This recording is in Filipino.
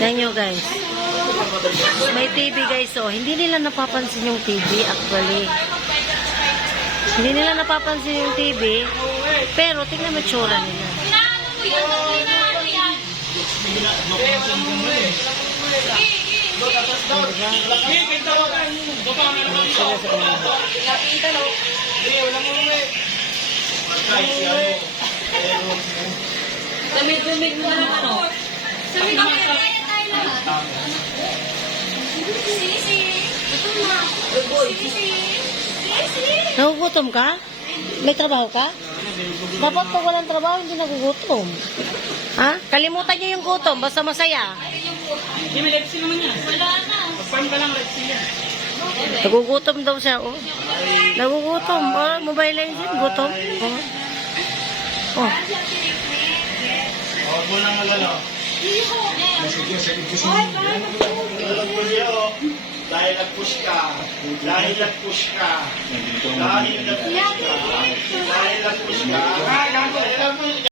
Tignan nyo guys. May TV guys, oh. Hindi nila napapansin yung TV actually. Hindi nila napapansin yung TV. Pero tingnan mo tsura nila. Lamig-lamig mo na ano. Sabi ko kaya tayo lahat. Sisi. Ito na. Sisi. Sisi. Nagugutom ka? May trabaho ka? Dapat pag walang trabaho, hindi nagugutom. Ha? Kalimutan niyo yung gutom, basta masaya. Hindi, may lepsi naman yan. Wala na. Pag-farm ka lang lepsi yan. Nagugutom daw siya, oh. Nagugutom. Oh, Mobile Legends, gutom. Oh. Oh. Huwag mo nang alala. Dahil nag-push ka. Dahil nag-push ka. Dahil nag-push ka. Dahil nag-push ka.